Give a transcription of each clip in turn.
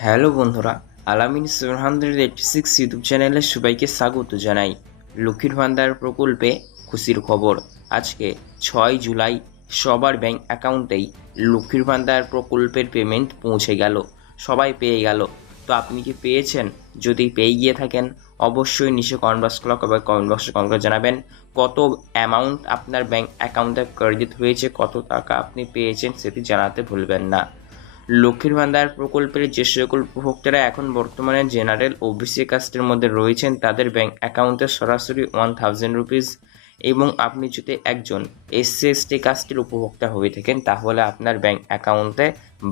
Hello বন্ধুরা, Alamin seven hundred eighty six YouTube চ্যানেলে সবাইকে স্বাগত জানাই লক্ষ্মীর ভান্ডার প্রকল্পে খুশির খবর। আজকে ছয় জুলাই, সবার ব্যাংক অ্যাকাউন্টেই লক্ষ্মীর ভান্ডার প্রকল্পের পেমেন্ট পৌঁছে গেল, সবাই পেয়ে গেল। তো আপনি কি পেয়েছেন? যদি পেয়ে গিয়ে থাকেন, অবশ্যই নিচে কমেন্ট বক্স ক্লক বা কমেন্ট বক্সে কমেন্ট করে জানাবেন কত অ্যামাউন্ট আপনার ব্যাংক অ্যাকাউন্টে ক্রেডিট হয়েছে, কত টাকা আপনি পেয়েছেন সেটি জানাতে ভুলবেন না। লক্ষ্মীর ভান্ডার প্রকল্পের যে সকল উপভোক্তারা এখন বর্তমানে জেনারেল ওবিসি কাস্টের মধ্যে রয়েছেন, তাদের ব্যাংক অ্যাকাউন্টে সরাসরি ওয়ান থাউজেন্ড রুপিস এবং আপনি যদি একজন এসসি এসটি কাস্টের উপভোক্তা হয়ে থাকেন, তাহলে আপনার ব্যাংক অ্যাকাউন্টে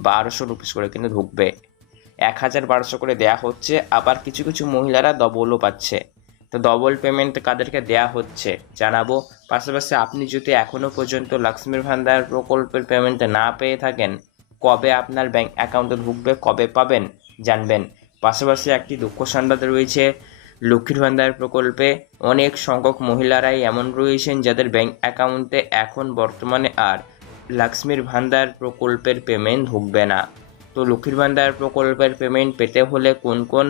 বারোশো রুপিস করে কিন্তু ঢুকবে। এক হাজার বারোশো করে দেয়া হচ্ছে, আবার কিছু কিছু মহিলারা ডবলও পাচ্ছে। তো ডবল পেমেন্ট কাদেরকে দেয়া হচ্ছে, জানাব। পাশাপাশি আপনি যদি এখনও পর্যন্ত লক্ষ্মীর ভান্ডার প্রকল্পের পেমেন্ট না পেয়ে থাকেন কবে আপনার ব্যাঙ্ক অ্যাকাউন্টে ঢুকবে, কবে পাবেন জানবেন। পাশাপাশি একটি দুঃখ সংবাদ রয়েছে, লক্ষ্মীর ভান্ডার প্রকল্পে অনেক সংখ্যক মহিলারাই এমন রয়েছেন যাদের ব্যাঙ্ক অ্যাকাউন্টে এখন বর্তমানে আর লক্ষ্মীর ভান্ডার প্রকল্পের পেমেন্ট ঢুকবে না। তো লক্ষ্মীর ভান্ডার প্রকল্পের পেমেন্ট পেতে হলে কোন কোন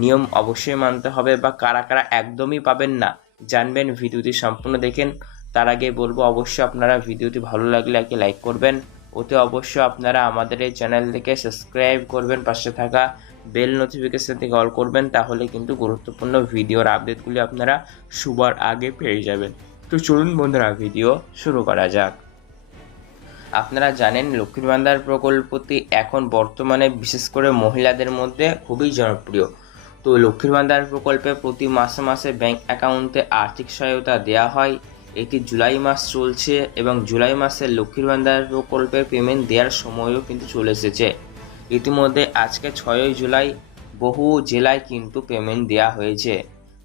নিয়ম অবশ্যই মানতে হবে বা কারা কারা একদমই পাবেন না, জানবেন। ভিডিওটি সম্পূর্ণ দেখেন, তার আগে বলব অবশ্যই আপনারা ভিডিওটি ভালো লাগলে একে লাইক করবেন। ওতে অবশ্যই আপনারা আমাদের এই চ্যানেল থেকে সাবস্ক্রাইব করবেন, পাশে থাকা বেল নোটিফিকেশন থেকে অল করবেন, তাহলে কিন্তু গুরুত্বপূর্ণ ভিডিওর আপডেটগুলি আপনারা সবার আগে পেয়ে যাবেন। তো চলুন বন্ধুরা ভিডিও শুরু করা যাক। আপনারা জানেন লক্ষ্মীর ভান্ডার প্রকল্পটি এখন বর্তমানে বিশেষ করে মহিলাদের মধ্যে খুবই জনপ্রিয়। তো লক্ষ্মীর ভান্ডার প্রকল্পে প্রতি মাসে মাসে ব্যাংক অ্যাকাউন্টে আর্থিক সহায়তা দেওয়া হয়। এটি জুলাই মাস চলছে এবং জুলাই মাসে লক্ষ্মীর ভান্ডার প্রকল্পের পেমেন্ট দেওয়ার সময়ও কিন্তু চলে এসেছে। ইতিমধ্যে আজকে ছয়ই জুলাই বহু জেলায় কিন্তু পেমেন্ট দেওয়া হয়েছে।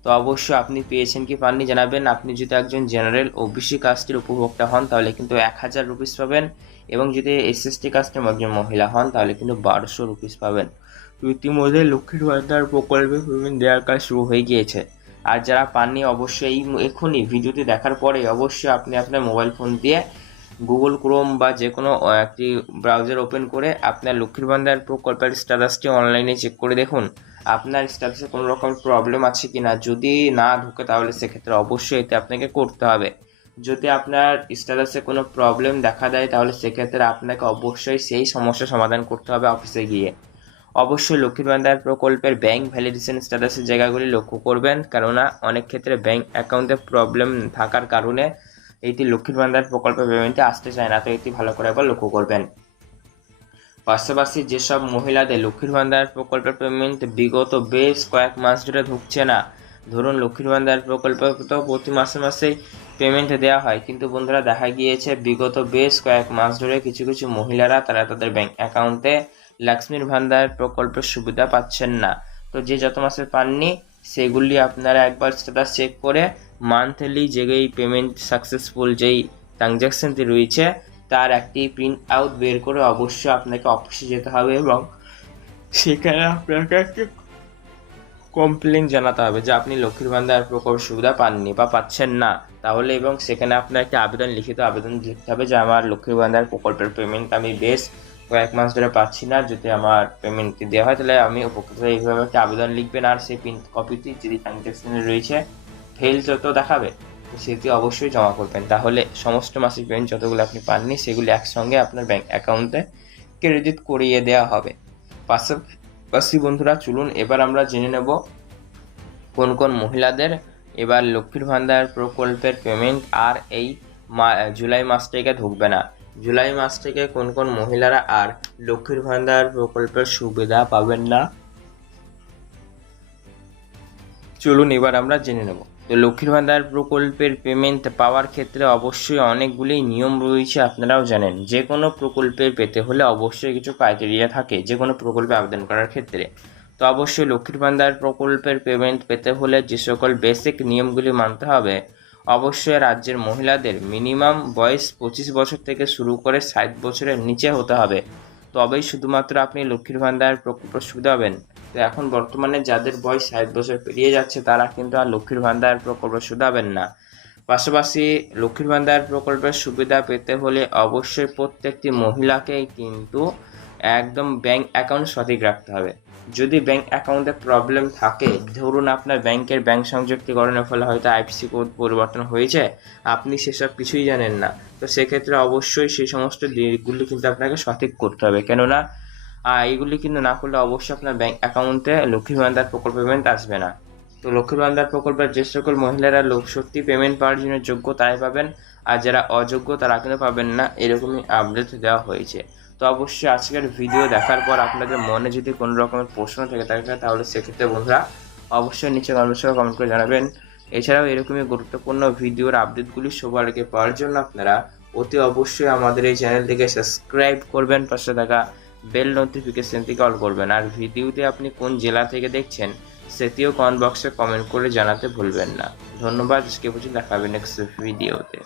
তো অবশ্যই আপনি পেয়েছেন কি পাননি জানাবেন। আপনি যদি একজন জেনারেল ওবিসি কাস্টের উপভোক্তা হন, তাহলে কিন্তু এক হাজার রুপিস পাবেন এবং যদি এসএসটি কাস্টের একজন মহিলা হন, তাহলে কিন্তু বারোশো রুপিস পাবেন। তো ইতিমধ্যে লক্ষ্মীর ভান্ডার প্রকল্পে পেমেন্ট দেওয়ার কাজ শুরু হয়ে গিয়েছে। আর যারা পাননি, অবশ্যই এখনই ভিডিওটি দেখার পরে অবশ্যই আপনি আপনার মোবাইল ফোন দিয়ে গুগল ক্রোম বা যে কোনো একটি ব্রাউজার ওপেন করে আপনার লক্ষ্মীর ভান্ডার প্রকল্পের স্ট্যাটাসটি অনলাইনে চেক করে দেখুন, আপনার স্ট্যাটাসে কোনো রকম প্রবলেম আছে কি না যদি না ঢুকে, তাহলে সেক্ষেত্রে অবশ্যই এতে আপনাকে করতে হবে। যদি আপনার স্ট্যাটাসে কোনো প্রবলেম দেখা দেয়, তাহলে সেক্ষেত্রে আপনাকে অবশ্যই সেই সমস্যা সমাধান করতে হবে অফিসে গিয়ে। অবশ্যই লক্ষ্মীর ভান্ডার প্রকল্পের ব্যাংক ভ্যালিডেশন স্ট্যাটাসের জায়গাগুলি লক্ষ্য করবেন। কেননা, অনেক ক্ষেত্রে ব্যাংক অ্যাকাউন্টে প্রবলেম থাকার কারণে এটি লক্ষ্মীর ভান্ডার প্রকল্পের পেমেন্টে আসতে চায় না, তো এটি ভালো করে একবার লক্ষ্য করবেন। পাশাপাশি যেসব মহিলাদের লক্ষ্মীর ভান্ডার প্রকল্পের পেমেন্ট বিগত বেশ কয়েক মাস ধরে ঢুকছে না, ধরুন লক্ষ্মীর ভান্ডার প্রকল্প তো প্রতি মাসে মাসেই পেমেন্ট দেওয়া হয়, কিন্তু বন্ধুরা দেখা গিয়েছে বিগত বেশ কয়েক মাস ধরে কিছু কিছু মহিলারা, তারা তাদের ব্যাংক অ্যাকাউন্টে লক্ষ্মীর ভান্ডার প্রকল্পের সুবিধা পাচ্ছেন না। তো যে যত মাসে পাননি, সেগুলি আপনারা একবার স্ট্যাটাস চেক করে মান্থলি যেই পেমেন্ট সাকসেসফুল যেই ট্রানজ্যাকশনটি রয়েছে, তার একটি প্রিন্ট আউট বের করে অবশ্যই আপনাকে অফিসে যেতে হবে এবং সেখানে আপনাকে একটি কমপ্লেন জানাতে হবে যে আপনি লক্ষ্মীর ভান্ডার প্রকল্প সুবিধা পাননি বা পাচ্ছেন না। তাহলে এবং সেখানে আপনার একটা আবেদন, লিখিত আবেদন লিখতে হবে যে আমার লক্ষ্মীর ভান্ডার প্রকল্পের পেমেন্ট আমি বেশ কয়েক মাস ধরে পাচ্ছি না যদি আমার পেমেন্টটি দেওয়া হয়, তাহলে আমি উপকৃত এইভাবে একটা আবেদন লিখবেন। আর সেই প্রিন্ট কপিটি যদি ট্রানজ্যাকশনে রয়েছে ফেল যত দেখাবে সেটি অবশ্যই জমা করবেন। তাহলে সমস্ত মাসিক পেমেন্ট যতগুলো আপনি পাননি, সেগুলি একসঙ্গে আপনার ব্যাংক অ্যাকাউন্টে ক্রেডিট করিয়ে দেওয়া হবে। পাশাপাশি বন্ধুরা, চলুন এবার আমরা জেনে নেব কোন কোন মহিলাদের এবার লক্ষ্মীর ভান্ডার প্রকল্পের পেমেন্ট আর এই জুলাই মাস থেকে ঢুকবে না। জুলাই মাস থেকে কোন কোন মহিলারা আর লক্ষ্মীর ভান্ডার প্রকল্পের সুবিধা পাবেন না? চলুন এবার আমরা জেনে নেব। তো লক্ষ্মীর ভান্ডার প্রকল্পের পেমেন্ট পাওয়ার ক্ষেত্রে অবশ্যই অনেকগুলি নিয়ম রয়েছে, আপনারাও জানেন। যে কোনো প্রকল্পের পেতে হলে অবশ্যই কিছু ক্রাইটেরিয়া থাকে যে কোনো প্রকল্পে আবেদন করার ক্ষেত্রে। তো অবশ্যই লক্ষ্মীর ভান্ডার প্রকল্পের পেমেন্ট পেতে হলে যে সকল বেসিক নিয়মগুলি মানতে হবে অবশ্যই রাজ্যের মহিলাদের মিনিমাম বয়স পঁচিশ বছর থেকে শুরু করে ষাট বছরের নিচে হতে হবে। তবেই শুধুমাত্র আপনি লক্ষ্মীর ভান্ডার প্রকল্প সুবিধা পাবেন। তো এখন বর্তমানে যাদের বয়স ষাট বছর পেরিয়ে যাচ্ছে, তারা কিন্তু আর লক্ষ্মীর ভান্ডার প্রকল্প সুবিধা পাবেন না। পাশাপাশি লক্ষ্মীর ভান্ডার প্রকল্পের সুবিধা পেতে হলে অবশ্যই প্রত্যেকটি মহিলাকেই কিন্তু একদম ব্যাংক অ্যাকাউন্ট সঠিক রাখতে হবে। যদি ব্যাংক অ্যাকাউন্টে প্রবলেম থাকে ধরুন আপনার ব্যাংকের ব্যাংক সংযুক্তিকরণের ফলে হয়তো আইপিসি কোড পরিবর্তন হয়েছে আপনি সেসব কিছুই জানেন না। তো সেক্ষেত্রে অবশ্যই সেই সমস্ত দিকগুলি কিন্তু আপনাকে সঠিক করতে হবে। কেননা আহ, এইগুলি কিন্তু না করলে অবশ্যই আপনার ব্যাংক অ্যাকাউন্টে লক্ষ্মী ভান্ডার প্রকল্প পেমেন্ট আসবে না। তো লক্ষ্মী ভান্ডার প্রকল্পের যে সকল মহিলারা লোক সত্যি পেমেন্ট পাওয়ার জন্য যোগ্য তাই পাবেন আর যারা অযোগ্য তারা কিন্তু পাবেন না। এরকমই আপডেট দেওয়া হয়েছে। তো অবশ্যই আজকের ভিডিও দেখার পর আপনাদের মনে যদি কোনো রকমের প্রশ্ন থেকে থাকে, তাহলে সেক্ষেত্রে বন্ধুরা অবশ্যই নিচে কমেন্ট কমেন্ট করে জানাবেন। এছাড়াও এরকমই গুরুত্বপূর্ণ ভিডিওর আপডেটগুলি সবার আগে পাওয়ার জন্য আপনারা অতি অবশ্যই আমাদের এই চ্যানেলটিকে সাবস্ক্রাইব করবেন, পাশে থাকা বেল নোটিফিকেশনটিকে অল করবেন। আর ভিডিওতে আপনি কোন জেলা থেকে দেখছেন, সেটিও কমেন্ট বক্সে কমেন্ট করে জানাতে ভুলবেন না। ধন্যবাদ, আজকে পর্যন্ত দেখাবেন নেক্সট ভিডিওতে